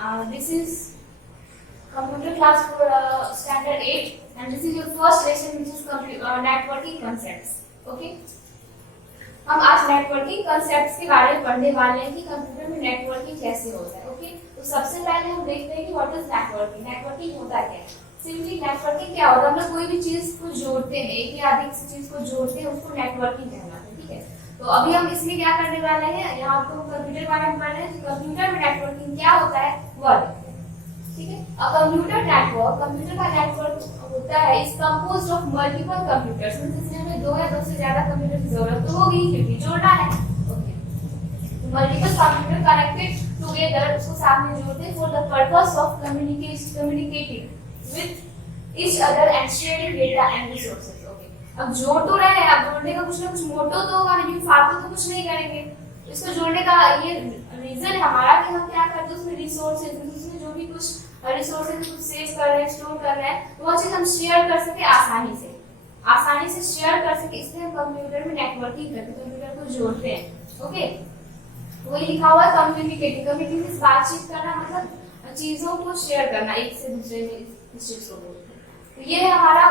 This is computer class for standard 8 and this is your first lesson which is networking concepts. Okay. हम आज networking concepts के बारे में पढ़ने वाले हैं कि कंप्यूटर में नेटवर्किंग कैसे होता है. ओके, तो सबसे पहले हम देखते हैं कि व्हाट इज नेटवर्किंग. नेटवर्किंग होता क्या है? सिंपली नेटवर्किंग क्या होता है, हम लोग कोई भी चीज को जोड़ते हैं, एक या अधिक से चीज को जोड़ते हैं, उसको नेटवर्किंग कहलाता है. ठीक है, तो अभी हम इसमें क्या करने वाले हैं, यहाँ तो कंप्यूटर के बारे में पढ़ रहे हैं. कंप्यूटर में नेटवर्किंग क्या होता है वह देखते हैं. ठीक है, अ कंप्यूटर नेटवर्क, कंप्यूटर का नेटवर्क होता है is composed of multiple computers. इसमें हमें दो या दो से ज्यादा कंप्यूटर की जरूरत तो होगी क्योंकि जोड़ना है. Okay, multiple computer connected together, उसको साथ में जोड़ते हैं for the purpose of communicating with each other and sharing data and resources. Okay, अब जोड़ तो रहे हैं, अब जोड़ने का कुछ ना कुछ मोटो तो होगा, लेकिन फालतू तो कुछ नहीं करेंगे. इसको जोड़ने का ये रीजन हमारा कि हम क्या करते हैं उसमें रिसोर्सेज, उसमें जो भी कुछ रिसोर्सेज कुछ सेव कर रहे हैं, स्टोर कर रहे हैं, तो वो चीज हम शेयर कर सके आसानी से शेयर कर सके, इसलिए हम कंप्यूटर में नेटवर्किंग करते हैं, कंप्यूटर को जोड़ते हैं. ओके, वही लिखा हुआ है कम्युनिकेटिंग. कम्युनिकेटिंग से बातचीत करना मतलब चीजों को शेयर करना, एक से दूसरे में इस चीज को बोलते हैं. तो ये है हमारा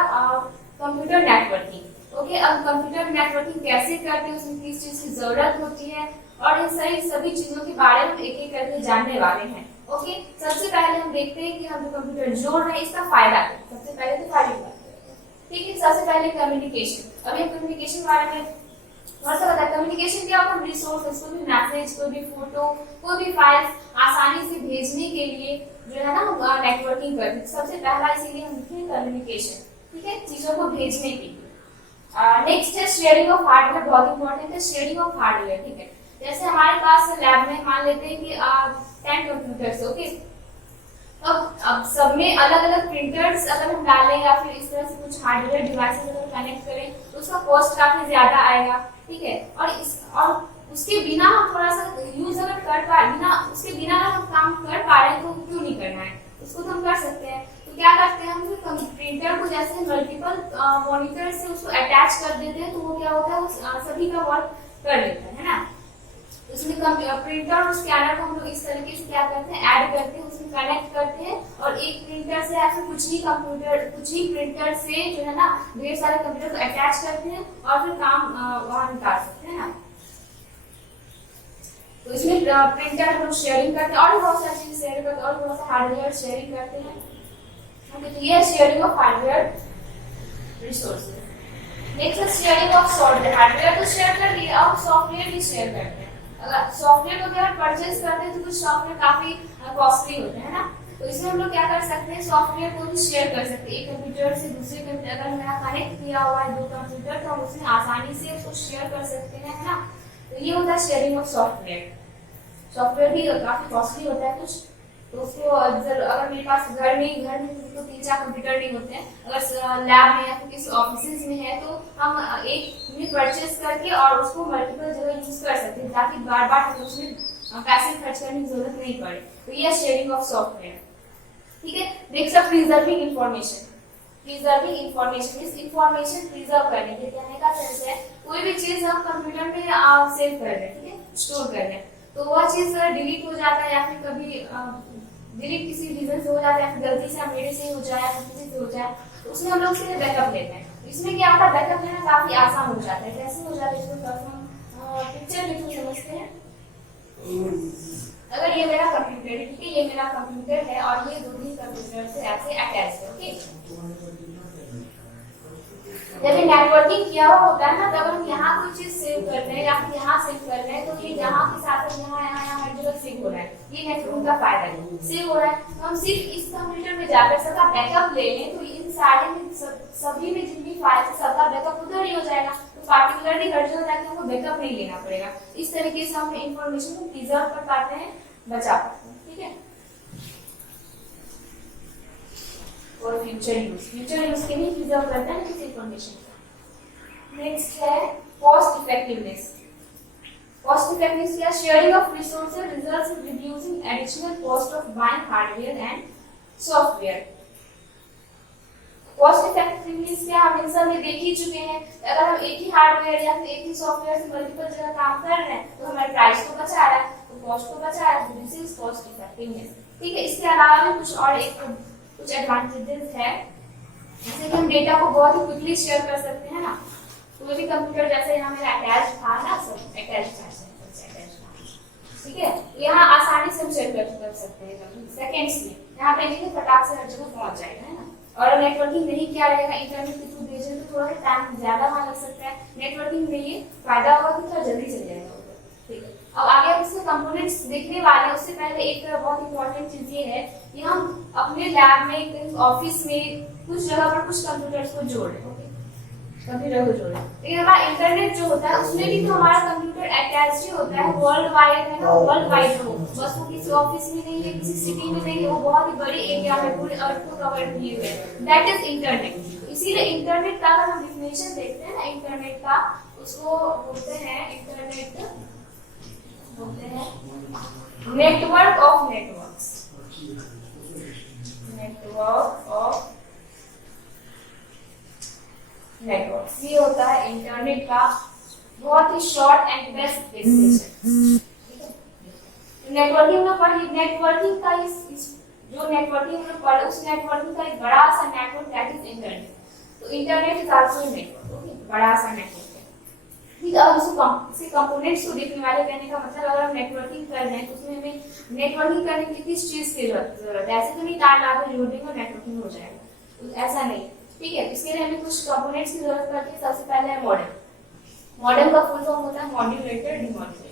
कंप्यूटर नेटवर्किंग. ओके, अब कंप्यूटर नेटवर्किंग कैसे करते हैं, उसमें किस चीज की जरूरत होती है और इन सभी चीजों के बारे में एक एक करके जानने वाले हैं. ओके, सबसे पहले हम देखते हैं कि हम जो कंप्यूटर जोड़ रहे हैं इसका फायदा है. सबसे पहले तो फायदे की बात करेंगे. ठीक है, सबसे पहले कम्युनिकेशन. अब ये कम्युनिकेशन बारे में थोड़ा सा बताया. कम्युनिकेशन क्या होता है, रिसोर्स, कोई भी मैसेज, कोई भी फोटो, कोई भी फाइल्स आसानी से भेजने के लिए जो है ना हम नेटवर्किंग करते हैं. सबसे पहला इसीलिए हम लिखते हैं कम्युनिकेशन. ठीक है, चीजों को भेजने के लिए. नेक्स्ट है शेयरिंग ऑफ हार्डवेयर. बहुत इंपॉर्टेंट है शेयरिंग ऑफ हार्डवेयर. ठीक है, जैसे हमारे पास लैब में मान लेते हैं कि 10 कंप्यूटर्स. ओके, अब सब में अलग अलग प्रिंटर्स अगर हम डालें या फिर इस तरह से कुछ हार्डवेयर डिवाइसेस अगर कनेक्ट करें तो उसका कॉस्ट काफी ज्यादा आएगा. ठीक है, और उसके बिना हम थोड़ा सा यूज अगर कर पाए, उसके बिना अगर हम काम कर पा रहे हैं तो क्यों नहीं करना है, उसको तो हम कर सकते हैं. तो क्या करते हैं हम प्रिंटर को जैसे मल्टीपल मॉनिटर से उसको अटैच कर देते हैं, तो वो क्या होता है वो सभी का वर्क कर लेता है ना. उसमें प्रिंटर और स्कैनर को हम लोग इस तरीके से क्या करते हैं ऐड करते हैं, उसमें कनेक्ट करते हैं और एक प्रिंटर से या फिर कुछ ही प्रिंटर से जो है ना ढेर सारे कंप्यूटर को अटैच करते हैं और फिर काम वहां निकाल सकते हैं ना. तो इसमें प्रिंटर हम लोग शेयरिंग करते हैं और भी बहुत सारी चीजें शेयर करते हैं और बहुत सा हार्डवेयर शेयरिंग करते हैं. ओके, तो ये है sharing of hardware resources. Next है शेयरिंग ऑफ सॉफ्टवेयर. हार्डवेयर तो शेयर कर लिया, अब सॉफ्टवेयर भी शेयर करते हैं. अगर सॉफ्टवेयर को अगर परचेज करते हैं तो कुछ सॉफ्टवेयर काफी कॉस्टली होते हैं ना, तो इसमें हम लोग क्या कर सकते हैं सॉफ्टवेयर को भी शेयर कर सकते हैं. एक कंप्यूटर से दूसरे कंप्यूटर अगर मेरा कनेक्ट किया हुआ है 2 कंप्यूटर तो हम उसमें आसानी से उसको शेयर कर सकते हैं, है ना. तो ये होता है शेयरिंग ऑफ सॉफ्टवेयर. सॉफ्टवेयर भी काफी कॉस्टली होता है कुछ, तो उसको अगर मेरे पास घर में तो 3-4 कंप्यूटर नहीं होते हैं, अगर लैब में या फिर किसी ऑफिस में है तो हम एक में परचेज करके और उसको मल्टीपल जगह यूज कर सकते हैं ताकि बार बार उसमें पैसे खर्च करने की जरूरत नहीं पड़े. तो ये शेयरिंग ऑफ सॉफ्टवेयर. ठीक है, नेक्स्ट है प्रिजर्विंग इंफॉर्मेशन. प्रिजर्विंग इंफॉर्मेशन, इस इंफॉर्मेशन प्रिजर्व करने के कहने का सेंस है कोई भी चीज हम कंप्यूटर में सेव कर रहे हैं, ठीक है, स्टोर कर रहे हैं, तो वह चीज डिलीट हो जाता है या फिर कभी डिलीट किसी रीजन से हो जाता है या फिर गलती से मेरे से हो जाए या किसी से हो जाए, तो उसमें हम लोग उसके लिए बैकअप लेते हैं. इसमें क्या होता है बैकअप लेना काफी आसान हो जाता है. कैसे हो जाता है इसको हम पिक्चर में तो समझते हैं. अगर ये मेरा कंप्यूटर है, ठीक है, ये मेरा कंप्यूटर है और ये दोनों कंप्यूटर से ऐसे अटैच है. ओके, जब नेटवर्किंग किया हुआ होता है ना तब हम यहाँ कोई चीज सेव कर रहे हैं या फिर यहाँ सेव कर रहे हैं तो ये यहाँ के साथ यहाँ हर जगह सेव हो रहा है. ये नेटवर्किंग का फायदा है, सेव हो रहा है. तो हम सिर्फ इस कंप्यूटर में जाकर सबका बैकअप ले लें तो इन सारे में सभी में जितनी फाइल है सबका बैकअप उधर ही हो जाएगा. तो पार्टिकुलरली हर जगह जाके हमको बैकअप नहीं लेना पड़ेगा. इस तरीके से हम इंफॉर्मेशन को प्रिजर्व कर पाते हैं, बचा पाते हैं. ठीक है, और फ्यूचर यूज के लिए प्रिजर्व करते हैं इस इंफॉर्मेशन को. नेक्स्ट है कॉस्ट इफेक्टिवनेस. कॉस्ट इफेक्टिवनेस या sharing of resources results in reducing additional cost of buying hardware and software. Cost effectiveness क्या हम इन सब में देख ही चुके हैं. अगर हम एक ही हार्डवेयर या फिर एक ही सॉफ्टवेयर से मल्टीपल जगह काम कर रहे हैं तो हमारे प्राइस तो बचा रहा है. कॉस्ट को बचाया, रिड्यूसेस कॉस्ट इफेक्टिवनेस। ठीक है, इसके अलावा भी कुछ एडवांटेजेस है, जैसे कि हम डेटा को बहुत ही क्विकली शेयर कर सकते हैं ना, कोई भी कंप्यूटर, जैसे यहाँ मेरा अटैच था ना, सब अटैच, ठीक है, यहाँ आसानी से हम शेयर कर सकते हैं सेकेंड्स में, यहाँ पे नहीं फटाक से हर जगह पहुंच जाएगा, है ना। और नेटवर्किंग नहीं किया रहेगा, इंटरनेट के थ्रू भेजें तो थोड़ा सा टाइम ज्यादा वहां लग सकता है, नेटवर्किंग में ये फायदा होगा कि थोड़ा जल्दी चल जाएगा। ठीक है, अब आगे हम इसके कंपोनेंट्स देखने वाले हैं, उससे पहले एक बहुत इंपॉर्टेंट चीज ये है कि हम अपने लैब में, कहीं ऑफिस में, कुछ जगह पर कुछ कंप्यूटर्स को जोड़ रहे हैं, कंप्यूटर को जोड़े। लेकिन हमारा इंटरनेट जो होता है उसमें भी तो हमारा कंप्यूटर अटैच ही होता है, वर्ल्ड वाइड है ना, वर्ल्ड वाइड हो, बस वो किसी ऑफिस में नहीं है, किसी सिटी में नहीं है, वो बहुत ही बड़ी एरिया में पूरे अर्थ को कवर किए हुए है, दैट इज इंटरनेट। इसीलिए इंटरनेट का अगर हम डिफिनेशन देखते हैं ना इंटरनेट का, उसको बोलते हैं, इंटरनेट बोलते हैं network of networks, network of network. ये होता है इंटरनेट का बहुत ही short and best definition. Networking में पढ़ी, नेटवर्किंग का जो नेटवर्किंग में पढ़े, उस नेटवर्किंग का एक बड़ा सा नेटवर्क दैट इज इंटरनेट। तो internet is also a network, okay, बड़ा सा नेटवर्क है। ठीक है, अब इसके कंपोनेंट्स को देखने वाले, कहने का मतलब अगर हम नेटवर्किंग कर रहे हैं तो उसमें हमें नेटवर्किंग करने के लिए किस चीज की जरूरत है। ऐसे तो नहीं तार लाकर जोड़ देंगे और नेटवर्किंग हो जाएगा, तो ऐसा नहीं। ठीक है, इसके लिए हमें कुछ कंपोनेंट्स की जरूरत पड़ती है। सबसे पहले है मॉडेम। मॉडेम का फुल फॉर्म होता है मॉड्यूलेटर डिमॉड्यूलेटर।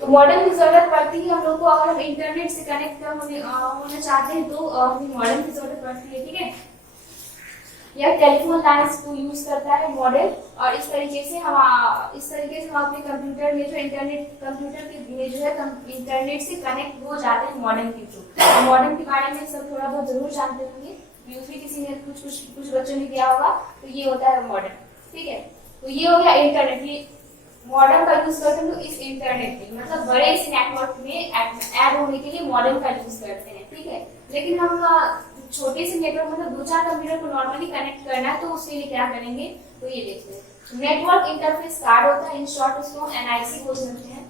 तो मॉडेम की जरूरत पड़ती है हम लोग को, अगर हम इंटरनेट से कनेक्ट होना चाहते हैं तो हमें मॉडेम की जरूरत पड़ती है। ठीक है, यह टेलीफोन लाइंस को यूज करता है मॉडेम, और इस तरीके से हम अपने कंप्यूटर में जो कंप्यूटर में जो है इंटरनेट से कनेक्ट हो जाते हैं मॉडेम के थ्रू। मॉडेम के बारे में सब थोड़ा बहुत जरूर जानते होंगे, यूज भी किसी ने कुछ बच्चों ने किया होगा, तो ये होता है मॉडेम। ठीक है, तो ये हो गया इंटरनेट। ये मॉडेम का यूज करते हैं तो इस इंटरनेट में, मतलब बड़े इस नेटवर्क में ऐड होने के लिए मॉडेम का यूज करते हैं। ठीक है, लेकिन हम छोटे से नेटवर्क, मतलब 2-4 कंप्यूटर को नॉर्मली कनेक्ट करना है तो उसके लिए क्या करेंगे, तो ये देखते हैं नेटवर्क इंटरफेस कार्ड होता है, इन शॉर्ट उसको एनआईसी बोल सकते हैं।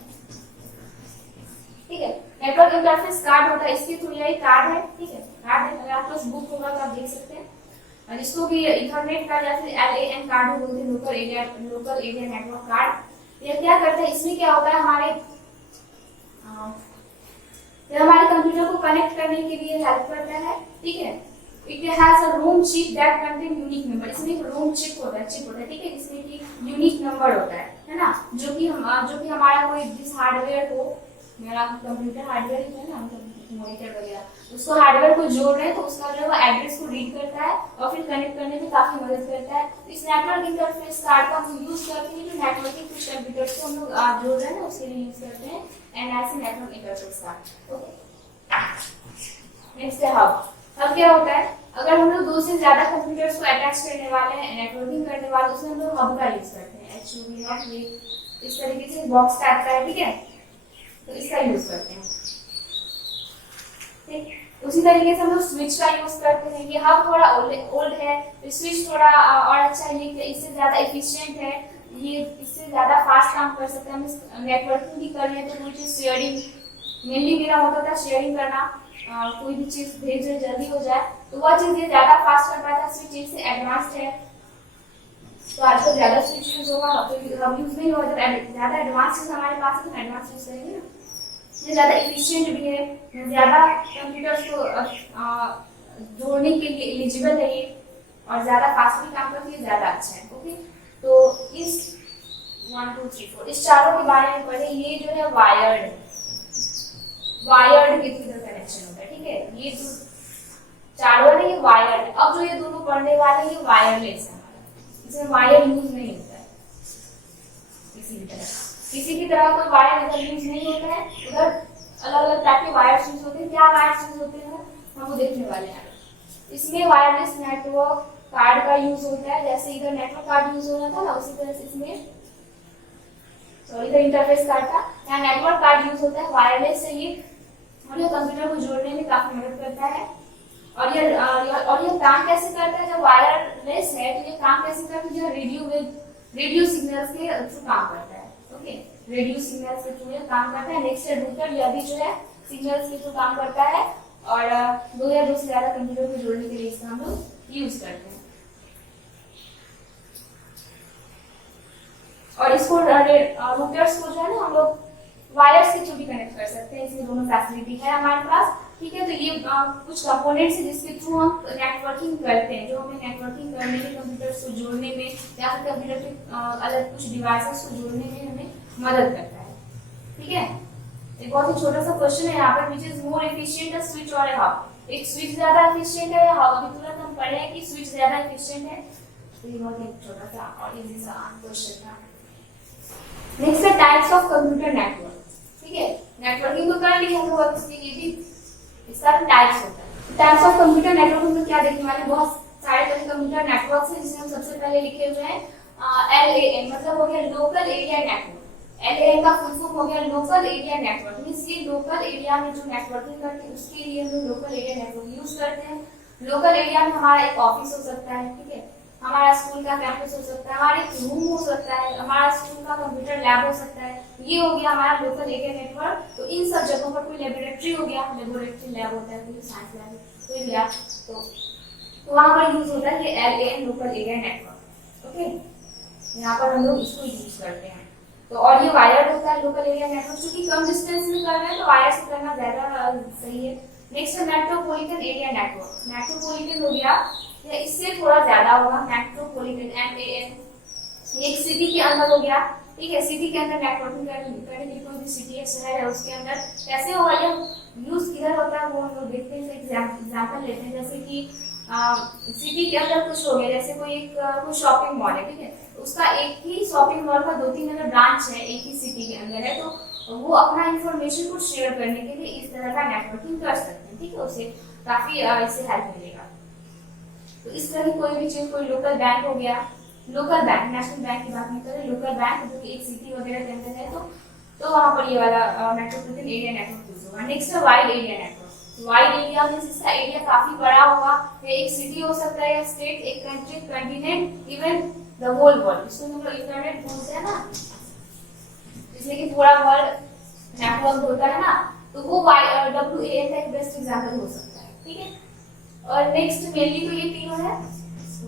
ठीक है, नेटवर्क इंटरफेस कार्ड होता है, इसके थ्रू यही कार्ड है। ठीक है, कार्ड है, अगर आपके पास बुक होगा तो आप देख सकते हैं। और इसको भी इथरनेट कार्ड या फिर LAN कार्ड बोलते हैं, लोकल एरिया नेटवर्क कार्ड। ये क्या करता है, इसमें क्या होता है, हमारे कंप्यूटर को कनेक्ट करने के लिए हेल्प करता है। ठीक है, it has a ROM chip that contain unique number. इसमें एक रोम चिप होता है, ठीक है, जिसमें कि यूनिक नंबर होता है ना, जो कि हमारा कोई जिस हार्डवेयर को, मेरा कंप्यूटर हार्डवेयर है ना, मॉनिटर वगैरह, उसको हार्डवेयर को जोड़ रहे हैं तो उसका जो है एड्रेस को रीड करता है और फिर कनेक्ट करने में काफी मदद करता है। तो इस नेटवर्क इंटरफेस कार्ड का हम यूज करते हैं, जो नेटवर्किंग कुछ कंप्यूटर्स को हम लोग जोड़ रहे हैं ना, उसके लिए यूज करते हैं NIC network interface card. Okay, next है हब। हब क्या होता है, अगर हम लोग 2 से ज्यादा कंप्यूटर्स को अटैच करने वाले हैं, नेटवर्किंग करने वाले, उसमें हम लोग हब का यूज करते हैं। HUB हब, ये इस तरीके से बॉक्स टाइप का है। ठीक है, तो इसका यूज करते हैं। ठीक, उसी तरीके से हम लोग स्विच का यूज करते हैं। ये हब थोड़ा ओल्ड है, स्विच थोड़ा और अच्छा है, ये इससे ज्यादा एफिशिएंट है, ये इससे ज्यादा फास्ट काम कर सकते हैं। हम नेटवर्किंग भी कर रहे हैं तो कोई चीज शेयरिंग, मेनली मेरा होता था शेयरिंग करना, कोई भी चीज भेज जल्दी हो जाए, तो वह चीज ये ज्यादा फास्ट कर पाता है। स्विच इससे एडवांस्ड है, तो आजकल ज्यादा स्विच यूज होगा, हब यूज नहीं होगा। जब ज्यादा एडवांस चीज हमारे पास है तो एडवांस यूज करेंगे ना। ये ज्यादा एफिशिएंट भी है, ज्यादा कंप्यूटर्स को जोड़ने के लिए एलिजिबल है ये, और ज्यादा फास्ट भी काम करती है, ज्यादा अच्छा है। ओके, तो इस 1 2 3 4 इस चारों के बारे में पढ़े। ये जो है वायर्ड विथ कनेक्शन होता है। ठीक है, ये जो चारों है ये वायर्ड। अब जो ये दोनों पढ़ने वाले ये वायरलेस है, इसमें वायर यूज नहीं होता है किसी भी तरह कोई वायर इधर यूज नहीं होता है। उधर अलग अलग टाइप के वायर्स यूज होते हैं। क्या वायर्स यूज होते हैं हम वो देखने वाले हैं। इसमें वायरलेस नेटवर्क कार्ड का यूज होता है, जैसे इधर नेटवर्क कार्ड यूज हो रहा था ना, उसी तरह से इसमें इधर इंटरफेस कार्ड था, यहाँ नेटवर्क कार्ड यूज होता है। वायरलेस से ये कंप्यूटर को जोड़ने में काफी मदद करता है। और ये काम कैसे करता है, जब वायरलेस है तो ये काम कैसे करता है, रेडियो सिग्नल्स के थ्रू काम करता है। ओके, रेडियो सिग्नल्स के थ्रू ये काम करता है। नेक्स्ट है रूटर, यह भी जो है सिग्नल्स के थ्रू काम करता है और दो या दो से ज्यादा कंप्यूटर को जोड़ने के लिए इसका हम लोग यूज करते हैं। और इसको रूटर्स को जो है ना हम लोग वायर्स के थ्रू भी कनेक्ट कर सकते हैं, इसमें दोनों फैसिलिटी है हमारे पास। ठीक है, तो ये कुछ कंपोनेंट्स है जिसके थ्रू हम नेटवर्किंग करते हैं, जो हमें नेटवर्किंग करने में, कंप्यूटर्स को जोड़ने में या फिर कंप्यूटर के अलग कुछ डिवाइसेस को जोड़ने में हमें मदद करता है। ठीक है, एक बहुत ही छोटा सा क्वेश्चन है यहाँ पर, which is more efficient, a switch और अ हब। एक स्विच ज्यादा एफिशिएंट है या हब? अभी तुरंत हम पढ़े हैं कि स्विच ज्यादा एफिशिएंट है, तो ये बहुत ही छोटा सा और इजी सा क्वेश्चन था। नेक्स्ट है टाइप्स ऑफ कंप्यूटर नेटवर्क। ठीक है, नेटवर्किंग तो कर लिया हम लोग, इसके ये भी इसका टाइप्स होता है। टाइप्स ऑफ कंप्यूटर नेटवर्क में क्या देखने वाले, बहुत सारे तरह के कंप्यूटर नेटवर्क्स हैं, जिसमें हम सबसे पहले लिखे हुए हैं LAN, मतलब हो गया लोकल एरिया नेटवर्क। LAN का फुल फॉर्म हो गया लोकल एरिया नेटवर्क, मींस ये लोकल एरिया में जो नेटवर्किंग करते हैं उसके लिए हम लोग लोकल एरिया नेटवर्क यूज करते हैं। लोकल एरिया में हमारा एक ऑफिस हो सकता है, ठीक है, हमारा स्कूल का कैंपस हो सकता है, हमारा एक रूम हो सकता है, हमारा स्कूल का कंप्यूटर लैब हो सकता है, ये हो गया हमारा लोकल एरिया नेटवर्क। तो इन सब जगहों पर कोई लेबोरेटरी हो गया, लेबोरेटरी लैब होता है, कोई साइंस लैब, कोई लैब, तो वहां पर यूज होता है ये LAN local area network. Okay, यहाँ पर हम लोग इसको यूज करते हैं। तो और ये वायर्ड होता है लोकल एरिया नेटवर्क, क्योंकि कम डिस्टेंस में कर रहे हैं तो वायर से करना ज्यादा सही है। नेक्स्ट है मेट्रोपॉलिटन एरिया नेटवर्क। मेट्रोपॉलिटन हो गया या इससे थोड़ा ज्यादा होगा, मेट्रोपॉलिटन MAN, एक सिटी के अंदर हो गया। ठीक है, सिटी के अंदर नेटवर्किंग करने की कोई भी सिटी है, शहर है, उसके अंदर कैसे होगा, ये यूज किधर होता है वो हम लोग देखते हैं। एग्जांपल लेते हैं, जैसे कि सिटी के अंदर कुछ हो गया, जैसे कोई शॉपिंग मॉल है, ठीक है, उसका एक ही शॉपिंग मॉल का 2-3 अगर ब्रांच है, एक ही सिटी के अंदर है, तो वो अपना इंफॉर्मेशन को शेयर करने के लिए इस तरह का नेटवर्किंग कर सकते हैं। ठीक है, उसे काफी इससे हेल्प मिलेगा। तो इस तरह की कोई भी चीज, कोई लोकल बैंक हो गया, लोकल बैंक, नेशनल बैंक की बात नहीं करें, लोकल बैंक जो कि एक सिटी वगैरह के अंदर है, तो वहां पर ये वाला मेट्रोपॉलिटन एरिया नेटवर्क यूज होगा। नेक्स्ट है wide area network. Wide area means इसका एरिया काफी बड़ा होगा, एक सिटी हो सकता है या स्टेट, एक country, continent, even the whole world. इसको हम लोग इंटरनेट बोलते हैं ना, इसलिए कि पूरा वर्ल्ड नेटवर्क होता है ना, तो वो WAN का एक बेस्ट एग्जांपल हो सकता है। ठीक है, और नेक्स्ट मेनली तो ये तीनों है,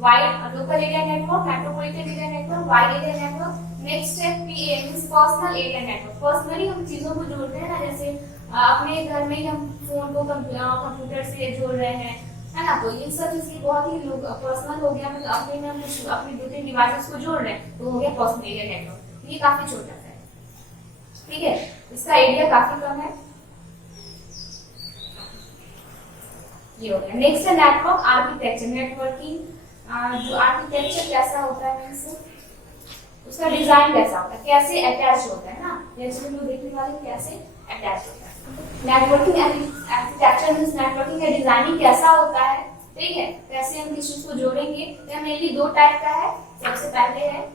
wide local area network, metropolitan area network, wide area network. Next है PA means personal area network. Personally हम चीजों को जोड़ते हैं ना, जैसे अपने घर में ही हम फोन को कंप्यूटर से जोड़ रहे हैं, है ना, तो ये सब चीज बहुत ही पर्सनल हो गया, मतलब अपने में हम कुछ अपने 2-3 डिवाइसेस को जोड़ रहे हैं, तो हो गया पर्सनल एरिया नेटवर्क। ये काफी छोटा सा है, ठीक है, इसका एरिया काफी कम है, ये हो गया। नेक्स्ट है नेटवर्क आर्किटेक्चर। नेटवर्किंग जो आर्किटेक्चर कैसा होता है, मींस उसका डिजाइन कैसा होता है, कैसे अटैच होता है ना, जैसे हम लोग देखने वाले कैसे अटैच होता है। नेटवर्किंग आर्किटेक्चर मींस नेटवर्किंग का डिजाइनिंग कैसा होता है, ठीक है, कैसे हम किसी चीज को जोड़ेंगे। यह मेनली 2 टाइप का है। सबसे पहले है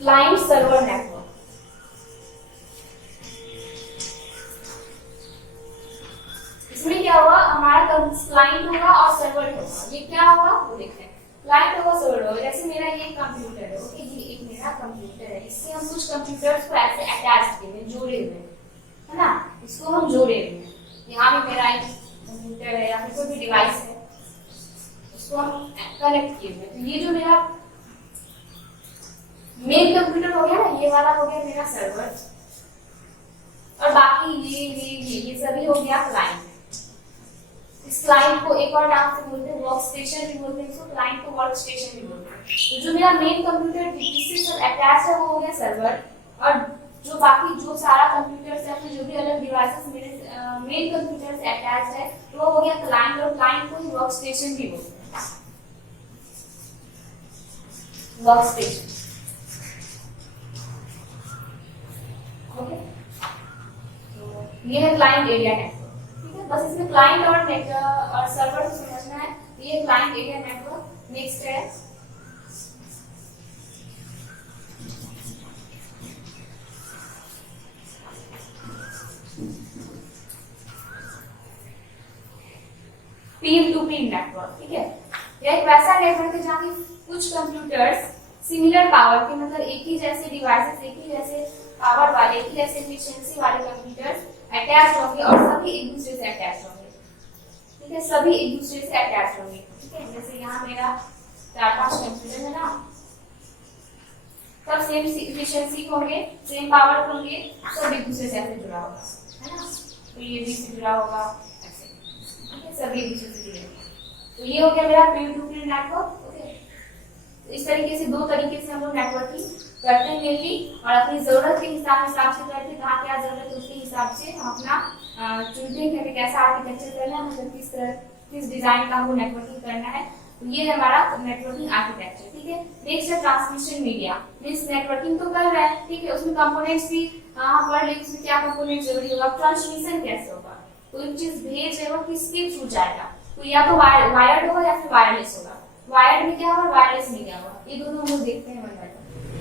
क्लाइंट सर्वर नेटवर्क। इसमें क्या होगा, हमारा क्लाइंट होगा और सर्वर होगा। ये क्या होगा वो देखते हैं। क्लाइंट होगा, सर्वर होगा। जैसे मेरा ये कंप्यूटर है, ओके, ये एक मेरा कंप्यूटर है, इससे हम कुछ कंप्यूटर्स को ऐसे अटैच किए हैं, जोड़े हुए हैं, है ना, इसको हम जोड़े हुए हैं। यहाँ भी मेरा एक कंप्यूटर है या फिर कोई भी डिवाइस है, उसको हम कनेक्ट किए हुए हैं। तो ये जो मेरा मेन कंप्यूटर हो गया ना, ये वाला हो गया मेरा सर्वर, और बाकी ये सभी हो गया क्लाइंट। इस क्लाइंट को एक और नाम से बोलते हैं वर्क स्टेशन भी बोलते हैं, इसको क्लाइंट को वर्क स्टेशन भी बोलते हैं। तो जो मेरा मेन कंप्यूटर जिससे सब अटैच है वो हो गया सर्वर, और जो बाकी जो सारा कंप्यूटर से जो भी अलग डिवाइसेस मेरे मेन कंप्यूटर से अटैच है वो हो गया क्लाइंट, और क्लाइंट को ही वर्क स्टेशन भी बोलते हैं, वर्क स्टेशन। ओके, तो ये है क्लाइंट एरिया नेटवर्क। ठीक है, बस इसमें क्लाइंट और सर्वर को समझना है। ये क्लाइंट एरिया नेटवर्क। नेक्स्ट है पीर टू पीर नेटवर्क, ठीक है। यह एक वैसा नेटवर्क है जहाँ की कुछ कंप्यूटर्स सिमिलर पावर के, मतलब एक ही जैसे डिवाइसेस, एक ही जैसे पावर वाले, एक ही जैसे एफिशिएंसी वाले कंप्यूटर्स अटैच होंगे और सभी एक दूसरे से अटैच होंगे, ठीक है, सभी एक दूसरे से अटैच होंगे, ठीक है। जैसे यहाँ मेरा 4-5 कंप्यूटर है ना, सब सेम एफिशिएंसी होंगे, सेम पावर होंगे, सब एक दूसरे से ऐसे जुड़ा होगा, है ना। तो ये भी से जुड़ा होगा ऐसे, ठीक है, सभी एक दूसरे से जुड़े। तो ये हो गया मेरा peer to peer network, okay. तो इस तरीके से 2 तरीके से हम लोग नेटवर्किंग करते हैं मेनली, और अपनी जरूरत के हिसाब से करते हैं, कहाँ क्या जरूरत है उसके हिसाब से हम अपना चुनते हैं कि कैसा आर्किटेक्चर करना है, मतलब किस डिजाइन का हमको नेटवर्किंग करना है। तो ये है हमारा नेटवर्किंग आर्किटेक्चर, ठीक है। नेक्स्ट है ट्रांसमिशन मीडिया, मींस नेटवर्किंग तो कर रहे हैं, ठीक है, उसमें कंपोनेंट्स भी पढ़ लें, उसमें क्या कंपोनेंट जरूरी होगा, ट्रांसमिशन कैसे होगा, कोई चीज भेज है वो किसके थ्रू जाएगा, तो या तो वायर्ड होगा या फिर वायरलेस होगा। वायर्ड में क्या होगा, वायरलेस में क्या होगा, ये दोनों हम लोग देखते हैं वन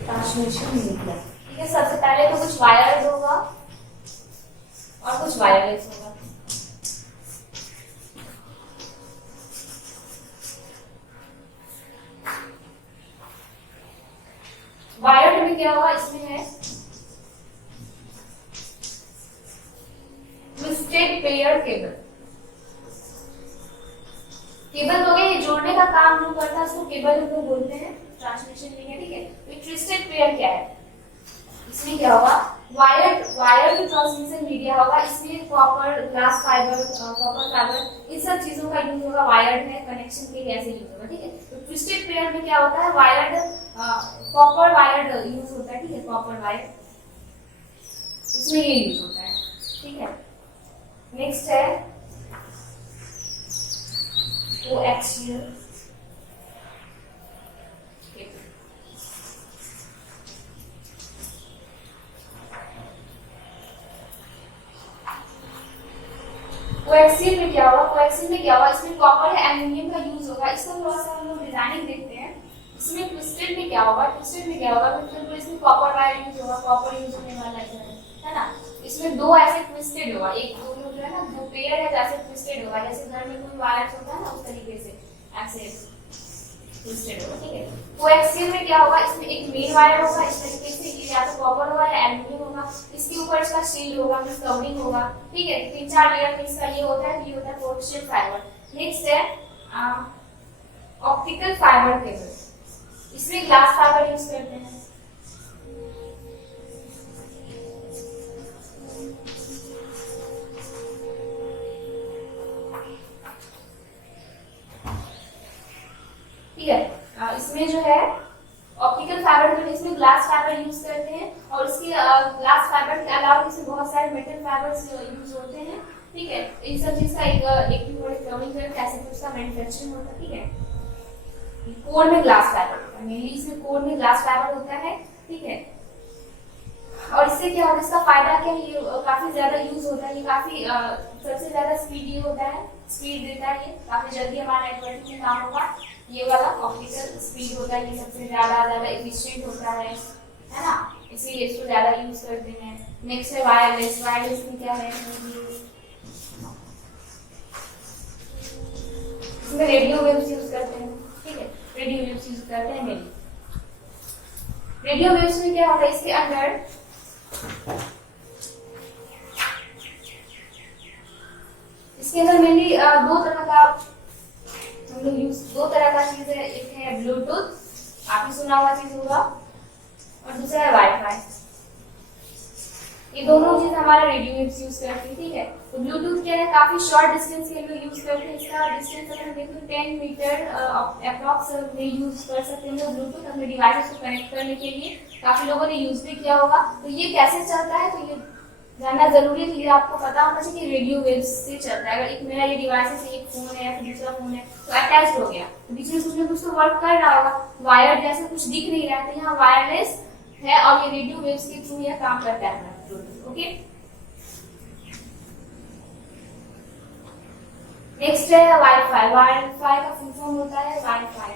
ट्रांसमिशन मीडिया, ठीक है। सबसे पहले तो कुछ वायर्ड होगा और कुछ वायरलेस होगा। वायर्ड में क्या होगा, इसमें है ट्विस्टेड पेयर केबल। केबल हो गया, ये जोड़ने का काम जो करता है उसको केबल हम लोग बोलते हैं, ट्रांसमिशन मीडिया, ठीक है। तो ट्विस्टेड पेयर क्या है, इसमें क्या होगा, वायर्ड ट्रांसमिशन मीडिया होगा, इसमें copper, glass fibre, copper fibre, इन सब चीजों का यूज होगा। वायर्ड में कनेक्शन के लिए ऐसे यूज होगा, ठीक है। तो ट्विस्टेड पेयर में क्या होता है, कॉपर वायर्ड यूज होता है, ठीक है, कॉपर वायर, इसमें ये यूज होता है, ठीक है। नेक्स्ट है कोएक्सियल केबल। कोएक्सियल में क्या होगा, इसमें कॉपर या एल्युमिनियम का यूज होगा। इसका थोड़ा सा हम लोग डिजाइनिंग देखते हैं। इसमें ट्विस्टेड में क्या होगा, मतलब इसमें कॉपर वायर यूज होगा, कॉपर यूज होने वाला है ना। इसमें 2 ऐसे ट्विस्टेड होगा, एक दोनों जो है ना 2 पेयर है जैसे ट्विस्टेड होगा, जैसे घर में कोई वायर्स होता है ना उस तरीके से ऐसे ट्विस्टेड होगा, ठीक है। कोएक्सियल में क्या होगा, इसमें एक मेन वायर होगा इस तरीके से, ये या तो कॉपर होगा या एल्युमिनियम होगा, इसके ऊपर इसका शील्ड होगा, मींस कवरिंग होगा, ठीक है। 3-4 लेयर में इसका ये होता है कोएक्सियल फाइबर। नेक्स्ट है ऑप्टिकल फाइबर केबल, इसमें ग्लास फाइबर यूज करते हैं। ठीक है, इसमें जो है ऑप्टिकल फाइबर के लिए इसमें ग्लास फाइबर यूज करते हैं, और इसके ग्लास फाइबर के अलावा इसमें बहुत सारे मेटल फाइबर्स यूज होते हैं, ठीक है। इन सब चीज का एक कवरिंग करके ऐसे कुछ का मैन्युफैक्चरिंग होता है, ठीक है। कोर में ग्लास फाइबर होता है, मेनली इसमें कोर में ग्लास फाइबर होता है, ठीक है। और इससे क्या होता है, इसका फायदा क्या है, ये काफी ज्यादा यूज होता है, ये काफी सबसे ज्यादा स्पीडी होता है, स्पीड देता है, ये काफी जल्दी हमारा नेटवर्किंग में काम होगा। ये वाला ऑप्टिकल स्पीड होता है, ये सबसे ज्यादा एफिशिएंट होता है ना, इसीलिए इसको ज्यादा यूज करते हैं। नेक्स्ट है वायरलेस। वायरलेस में क्या है, इसमें रेडियो वेव्स यूज करते हैं, ठीक है, रेडियो वेव्स यूज करते हैं मेनली। रेडियो वेव्स में क्या होता है, इसके अंदर मेनली दो तरह का चीज है, एक है ब्लूटूथ, आपने सुना हुआ चीज होगा, और दूसरा है वाईफाई। ये दोनों चीज हमारा रेडियो वेव्स यूज करते हैं, ठीक है। तो ब्लूटूथ क्या है, काफी शॉर्ट डिस्टेंस के लिए यूज करते हैं, इसका डिस्टेंस अगर देखें तो 10 मीटर अप्रॉक्स में यूज कर सकते हैं ब्लूटूथ अपने डिवाइसेस को कनेक्ट करने के लिए। काफी लोगों ने यूज भी किया होगा। तो ये कैसे चलता है, तो ये जानना जरूरी है, तो आपको पता होना चाहिए कि रेडियो वेव्स से चलता है। अगर एक मेरा ये डिवाइस है, एक फोन है या फिर दूसरा फोन है, तो अटैच हो गया, तो बीच में कुछ ना कुछ तो वर्क कर रहा होगा, वायर जैसे कुछ दिख नहीं रहा है, तो यहाँ वायरलेस है और ये रेडियो वेव्स के थ्रू यह काम करता है, ओके। नेक्स्ट है वाईफाई। वाईफाई का फुल फॉर्म होता है वाईफाई,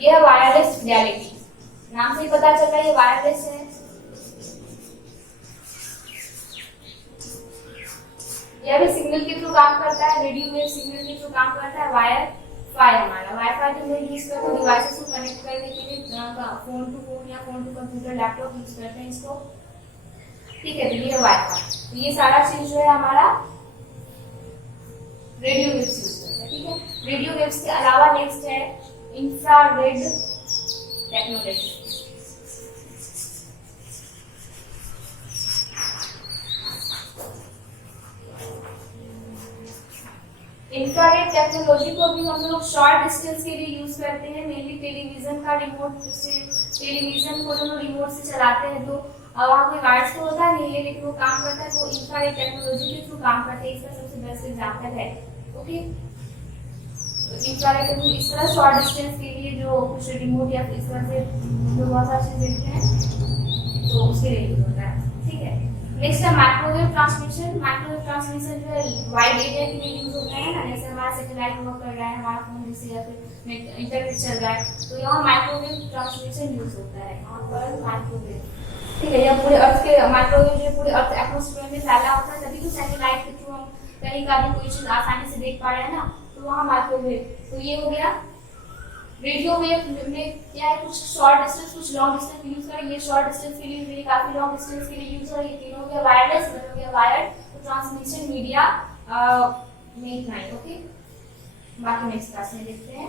यह वायरलेस फिडेलिटी, नाम से ही पता चल रहा है ये वायरलेस है। यह भी सिग्नल के थ्रू काम करता है, रेडियो वेव सिग्नल के थ्रू काम करता है। वाईफाई हमारा वाईफाई जो हम यूज करते हैं डिवाइसेस को कनेक्ट करने के लिए, फोन टू फोन या phone to computer laptop use करते हैं इसको, ठीक है। तो ये वाईफाई, तो ये सारा चीज जो है हमारा रेडियो वेव्स यूज करता है, ठीक है। रेडियो वेव्स के अलावा नेक्स्ट है इंफ्रारेड टेक्नोलॉजी। इंफ्रारेड टेक्नोलॉजी को भी हम लोग शॉर्ट डिस्टेंस के लिए यूज करते हैं, मेनली टेलीविजन का रिमोट से, टेलीविजन को जो रिमोट से चलाते हैं तो वहाँ कोई वायर्स तो होता नहीं है, लेकिन वो काम करता है तो इंफ्रारेड टेक्नोलॉजी के थ्रू काम करते हैं। इसका सबसे बेस्ट एग्जांपल है, ओके। तो इंफ्रारेड टेक्नोलॉजी इस तरह शॉर्ट डिस्टेंस के लिए जो कुछ रिमोट या इस तरह से जो बहुत सारी चीजें देखते हैं तो उसके लिए यूज होता है, ठीक है। नेक्स्ट है माइक्रोवेव ट्रांसमिशन। माइक्रोवेव ट्रांसमिशन जो है वाइड एरिया के लिए यूज होता है ना, जैसे हमारा सैटेलाइट वर्क कर रहा है, हमारा फोन जैसे या फिर इंटरनेट चल रहा है तो यहाँ माइक्रोवेव ट्रांसमिशन यूज होता है, यहाँ पर माइक्रोवेव, ठीक है। यह पूरे अर्थ के माइक्रोवेव जो पूरे अर्थ एटमॉस्फेयर में फैला होता है, तभी तो सैटेलाइट के थ्रू हम कहीं का भी कोई चीज आसानी से देख पा रहे हैं ना, तो वहाँ माइक्रोवेव। तो ये हो गया। रेडियो वेव में क्या है, कुछ शॉर्ट डिस्टेंस कुछ लॉन्ग डिस्टेंस यूज करें, ये शॉर्ट डिस्टेंस के लिए, ये काफी लॉन्ग डिस्टेंस के लिए यूज हो रहा है। ये तीनों हो गया वायरलेस, हो गया वायर्ड, तो ट्रांसमिशन मीडिया में इतना ही, ओके। बाकी नेक्स्ट क्लास में देखते हैं।